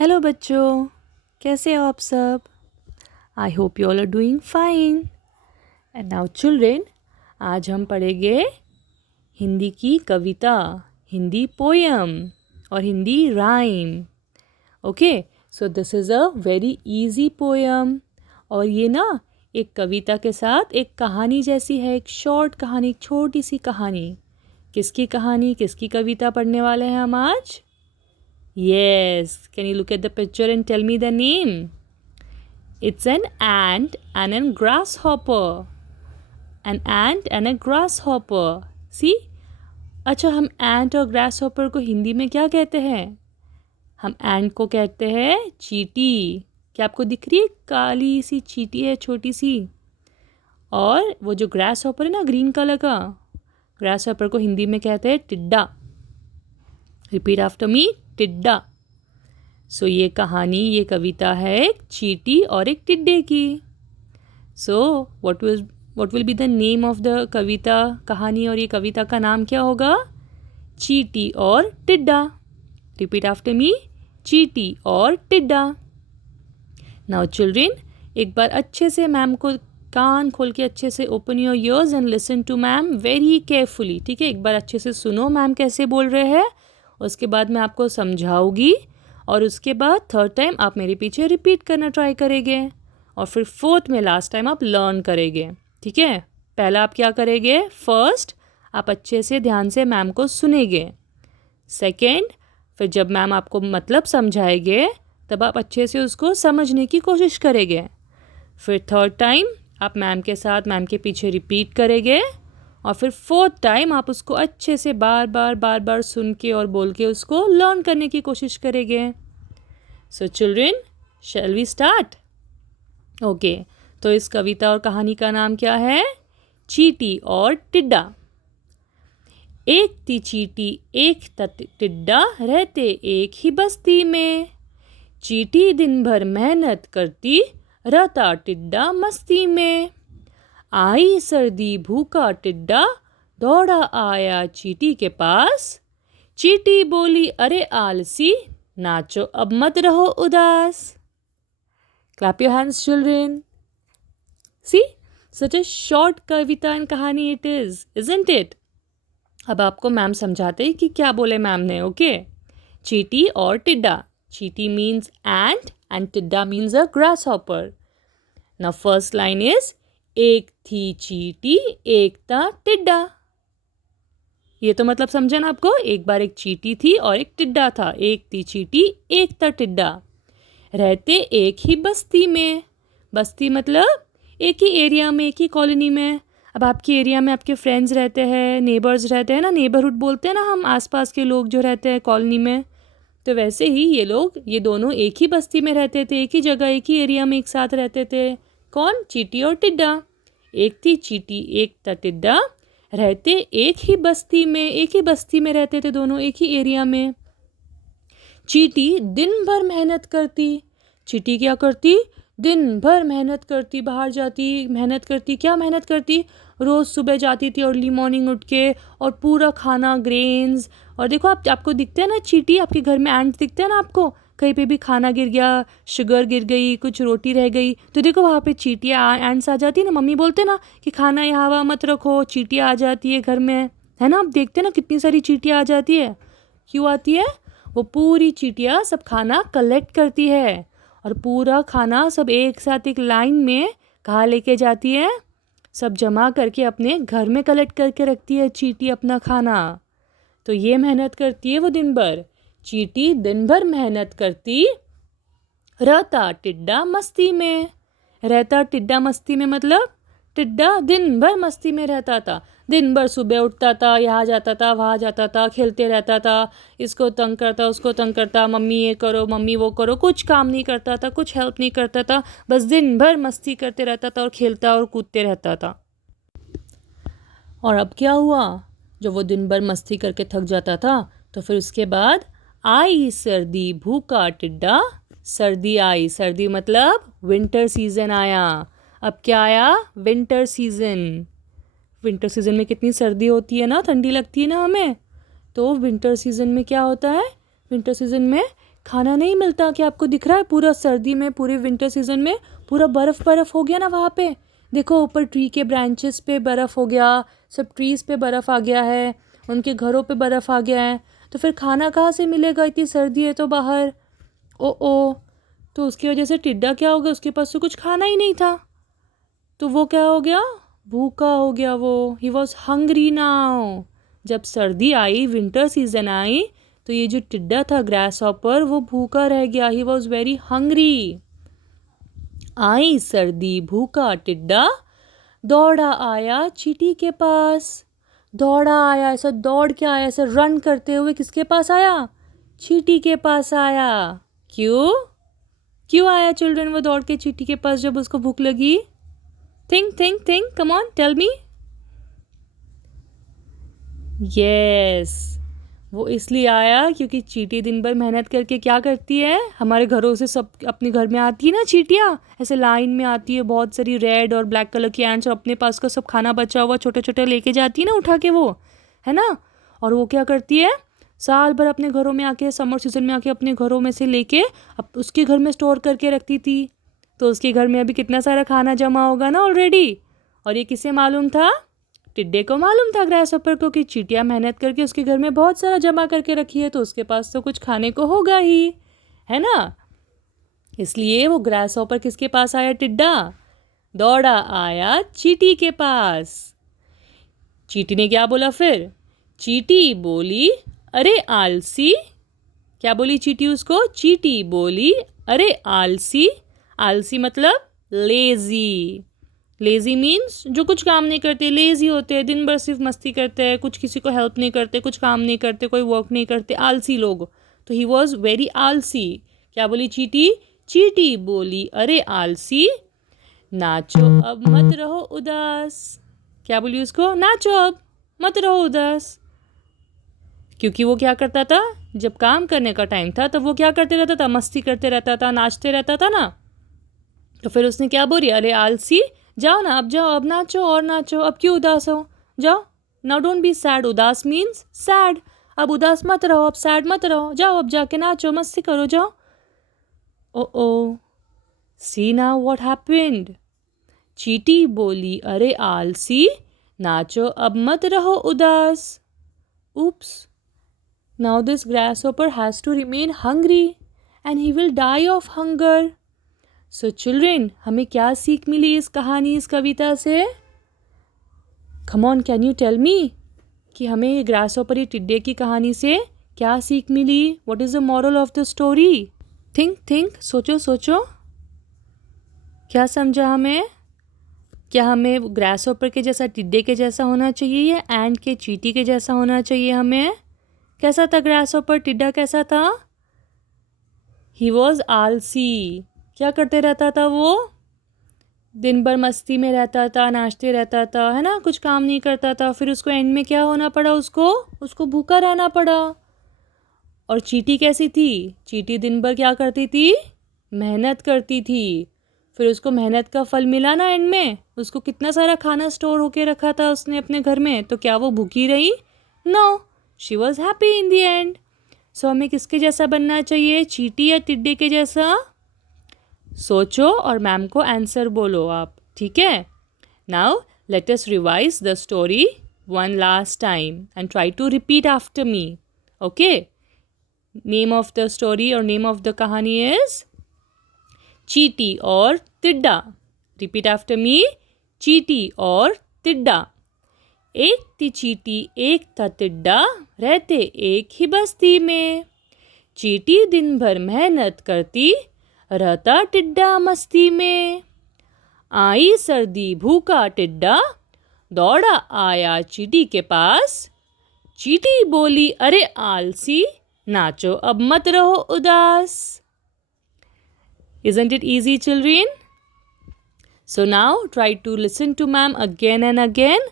Hello बच्चों, कैसे हो आप सब? I hope you all are doing fine. And now children, आज हम पढ़ेंगे हिंदी की कविता, हिंदी पोयम और Hindi rhyme. Okay, so this is a very easy poem. और ये ना एक कविता के साथ एक कहानी जैसी है, एक शॉर्ट कहानी, एक छोटी सी कहानी। किसकी कहानी, किसकी कविता पढ़ने वाले हैं हम आज? Yes, can you look at the picture and tell me the name? It's an ant and a grasshopper. An ant and a grasshopper. See? अच्छा, हम ant और grasshopper को हिंदी में क्या कहते हैं? हम ant को कहते हैं चींटी। क्या आपको दिख रही है? काली सी चींटी है, छोटी सी। और वो जो grasshopper है ना, ग्रीन कलर का, grasshopper को हिंदी में कहते हैं टिड्डा। रिपीट आफ्टर मी, टिड्डा। सो ये कहानी, ये कविता है एक चींटी और एक टिड्डे की। So what will be the name of the कविता, कहानी, और ये कविता का नाम क्या होगा? चींटी और टिड्डा। रिपीट आफ्टर मी, चींटी और टिड्डा। नाउ चिल्ड्रेन, एक बार अच्छे से मैम को कान खोल के अच्छे से open your ears and listen to ma'am very carefully. ठीक है, एक बार अच्छे से सुनो मैम कैसे बोल रहे हैं। उसके बाद मैं आपको समझाऊंगी और उसके बाद थर्ड टाइम आप मेरे पीछे रिपीट करना ट्राई करेंगे और फिर फोर्थ में लास्ट टाइम आप लर्न करेंगे। ठीक है, पहला आप क्या करेंगे? फर्स्ट आप अच्छे से ध्यान से मैम को सुनेंगे। सेकंड, फिर जब मैम आपको मतलब समझाएंगे तब आप अच्छे से उसको समझने की कोशिश करेंगे। फिर थर्ड टाइम आप मैम के साथ मैम के पीछे रिपीट करेंगे और फिर फोर्थ टाइम आप उसको अच्छे से बार बार सुन के और बोल के उसको लर्न करने की कोशिश करेंगे। So children, shall we start? Okay, तो इस कविता और कहानी का नाम क्या है? चींटी और टिड्डा। एक थी चींटी, एक था टिड्डा, रहते एक ही बस्ती में। चींटी दिन भर मेहनत करती, रहता टिड्डा मस्ती में। आई सर्दी, भूखा टिड्डा दौड़ा आया चींटी के पास। चींटी बोली, अरे आलसी, नाचो अब मत रहो उदास। Clap your hands children. See, such a short कविता एंड कहानी इट इज, इजंट इट? अब आपको मैम समझाते हैं कि क्या बोले मैम ने। ओके, चींटी और टिड्डा। चींटी मीन्स एंट एंड टिड्डा means a grasshopper. Now first line is, एक थी चींटी, एक था टिड्डा। ये तो मतलब समझे ना आपको? एक बार एक चींटी थी और एक टिड्डा था। एक थी चींटी, एक था टिड्डा, रहते एक ही बस्ती में। बस्ती मतलब एक ही एरिया में, एक ही कॉलोनी में। अब आपके एरिया में आपके फ्रेंड्स रहते हैं, नेबर्स रहते हैं ना, नेबरहुड बोलते हैं ना हम, आसपास के लोग जो रहते हैं कॉलोनी में। तो वैसे ही ये लोग, ये दोनों एक ही बस्ती में रहते थे, एक ही जगह, एक ही एरिया में एक साथ रहते थे। कौन? चींटी और टिड्डा। एक थी चींटी, एक था टिड्डा, रहते एक ही बस्ती में, एक ही बस्ती में रहते थे दोनों, एक ही एरिया में। चींटी दिन भर मेहनत करती। चींटी क्या करती? दिन भर मेहनत करती, बाहर जाती, मेहनत करती। क्या मेहनत करती? रोज़ सुबह जाती थी अर्ली मॉर्निंग उठ के, और पूरा खाना, ग्रेन्स। और देखो आपको दिखते हैं ना चींटी, आपके घर में एंट दिखते हैं ना आपको, कहीं पे भी खाना गिर गया, शुगर गिर गई, कुछ रोटी रह गई, तो देखो वहाँ पे चींटियाँ, एंट्स आ जाती है ना। मम्मी बोलते ना कि खाना यहाँ वहाँ मत रखो, चींटियाँ आ जाती है घर में, है ना? आप देखते ना कितनी सारी चींटियाँ आ जाती है। क्यों आती है? वो पूरी चींटियाँ सब खाना कलेक्ट करती है और पूरा खाना सब एक साथ एक लाइन में कहाँ लेके जाती है? सब जमा करके अपने घर में कलेक्ट करके रखती है चींटी अपना खाना। तो ये मेहनत करती है वो दिन भर। चींटी दिन भर मेहनत करती, रहता टिड्डा मस्ती में। रहता टिड्डा मस्ती में मतलब टिड्डा दिन भर मस्ती में रहता था। दिन भर सुबह उठता था, यहाँ जाता था, वहाँ जाता था, खेलते रहता था, इसको तंग करता, उसको तंग करता, मम्मी ये करो, मम्मी वो करो, कुछ काम नहीं करता था, कुछ हेल्प नहीं करता था, बस दिन भर मस्ती करते रहता था और खेलता और कूदते रहता था। और अब क्या हुआ? जब वो दिन भर मस्ती करके थक जाता था तो फिर उसके बाद आई सर्दी, भूखा टिड्डा। सर्दी आई, सर्दी मतलब विंटर सीजन आया। अब क्या आया? Winter season. विंटर सीजन में कितनी सर्दी होती है ना, ठंडी लगती है ना हमें। तो विंटर सीजन में क्या होता है? विंटर सीजन में खाना नहीं मिलता? क्या आपको दिख रहा है पूरा सर्दी में, पूरे विंटर सीजन में पूरा बर्फ़ हो गया ना वहाँ पे? देखो ऊपर ट्री के ब्रांचेस पे बर्फ़ हो गया, सब ट्रीज़ पे बर्फ़ आ गया है, उनके घरों पे बर्फ़ आ गया है। तो फिर खाना कहाँ से मिलेगा? इतनी सर्दी है तो बाहर। ओ तो उसकी वजह से टिड्डा क्या हो गया, उसके पास तो कुछ खाना ही नहीं था, तो वो क्या हो गया? भूखा हो गया वो। He was hungry now. जब सर्दी आई, विंटर सीजन आई, तो ये जो टिड्डा था ग्रास हॉपर, वो भूखा रह गया। He was very hungry. आई सर्दी, भूखा टिड्डा दौड़ा आया चींटी के पास। दौड़ा आया, ऐसा दौड़ के आया, ऐसा रन करते हुए किसके पास आया? चींटी के पास आया। क्यों क्यों आया चिल्ड्रन वो दौड़ के चींटी के पास जब उसको भूख लगी? think, come on, tell me. Yes, वो इसलिए आया क्योंकि चींटी दिन भर मेहनत करके क्या करती है, हमारे घरों से सब अपने घर में आती है ना चींटियाँ, ऐसे लाइन में आती है, बहुत सारी रेड और ब्लैक कलर की एंट्स, और अपने पास का सब खाना बचा हुआ छोटे छोटे लेके जाती है ना उठा के, वो है ना। और वो क्या करती है, साल भर अपने घरों में आके, समर सीजन में आके अपने घरों में से लेके अब उसके घर में स्टोर करके रखती थी। तो उसके घर में अभी कितना सारा खाना जमा होगा ना ऑलरेडी। और ये किसे मालूम था? टिड्डे को मालूम था, ग्रास हॉपर को, कि चींटियाँ मेहनत करके उसके घर में बहुत सारा जमा करके रखी है, तो उसके पास तो कुछ खाने को होगा ही, है ना। इसलिए वो ग्रास हॉपर किसके पास आया? टिड्डा दौड़ा आया चींटी के पास। चींटी ने क्या बोला फिर? चींटी बोली, अरे आलसी। क्या बोली चींटी उसको? चींटी बोली, अरे आलसी। आलसी मतलब लेजी। लेजी मीन्स जो कुछ काम नहीं करते, लेजी होते हैं, दिन भर सिर्फ मस्ती करते हैं, कुछ किसी को हेल्प नहीं करते, कुछ काम नहीं करते, कोई वर्क नहीं करते, आलसी लोग। तो ही वॉज वेरी आलसी। क्या बोली चींटी? चींटी बोली, अरे आलसी, नाचो अब मत रहो उदास। क्या बोली उसको? नाचो अब मत रहो उदास। क्योंकि वो क्या करता था, जब काम करने का टाइम था तब वो क्या करते रहता था? मस्ती करते रहता था, नाचते रहता था ना। तो फिर उसने क्या बोली? अरे आलसी, जाओ ना, अब जाओ, अब नाचो और नाचो, अब क्यों उदास हो, जाओ, नाउ डोंट बी सैड। उदास मीन्स सैड। अब उदास मत रहो, अब सैड मत रहो, जाओ अब जाके नाचो, मस्ती करो, जाओ। ओ सी नाउ व्हाट हैपेंड। चींटी बोली, अरे आलसी, नाचो अब मत रहो उदास। oops, now this grasshopper has to remain hungry and he will die of hunger. So children, हमें क्या सीख मिली इस कहानी, इस कविता से? Come on, can you tell me कि हमें ये ग्रासहॉपर, ये टिड्डे की कहानी से क्या सीख मिली? What is the moral of the story? think, सोचो सोचो, क्या समझा हमें? क्या हमें ग्रासहॉपर के जैसा, टिड्डे के जैसा होना चाहिए, या एंट के, चींटी के जैसा होना चाहिए हमें? कैसा था ग्रासहॉपर, टिड्डा कैसा था? ही वॉज आलसी। क्या करते रहता था वो? दिन भर मस्ती में रहता था, नाचते रहता था, है ना, कुछ काम नहीं करता था। फिर उसको एंड में क्या होना पड़ा? उसको भूखा रहना पड़ा। और चींटी कैसी थी? चींटी दिन भर क्या करती थी? मेहनत करती थी। फिर उसको मेहनत का फल मिला ना एंड में। उसको कितना सारा खाना स्टोर होके रखा था उसने अपने घर में, तो क्या वो भूखी रही? No, she was happy in the end. So हमें किसके जैसा बनना चाहिए, चींटी या टिड्डे के जैसा? सोचो और मैम को आंसर बोलो आप, ठीक है। Now let us revise the story one last time and try to repeat after me, okay. Name of the story और नेम ऑफ द कहानी इज चींटी और टिड्डा। रिपीट आफ्टर मी, चींटी और टिड्डा। एक थी चींटी, एक था टिड्डा, रहते एक ही बस्ती में। चींटी दिन भर मेहनत करती, रहता टिड्डा मस्ती में। आई सर्दी, भूखा टिड्डा दौड़ा आया चींटी के पास। चींटी बोली, अरे आलसी, नाचो अब मत रहो उदास। Isn't it easy, children? So now try to listen to ma'am again and again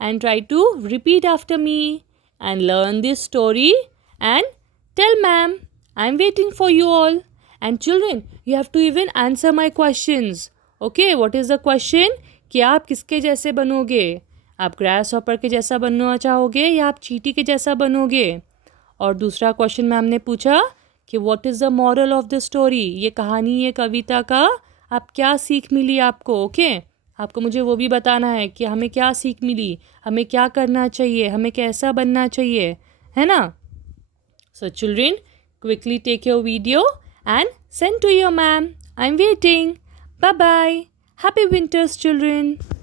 and try to repeat after me and learn this story and tell ma'am. I'm waiting for you all. And children, you have to even answer my questions. Okay, what is the question? कि आप किसके जैसे बनोगे? आप grass hopper के जैसा बनना चाहोगे या आप चींटी के जैसा बनोगे? और दूसरा क्वेश्चन मैम ने पूछा कि what is the moral of the story, ये कहानी, ये कविता का आप क्या सीख मिली आपको. ओके, आपको मुझे वो भी बताना है कि हमें क्या सीख मिली, हमें क्या करना चाहिए, हमें कैसा बनना चाहिए, है ना. So children, quickly take your video and send to your ma'am. I'm waiting. Bye bye. Happy winters, children.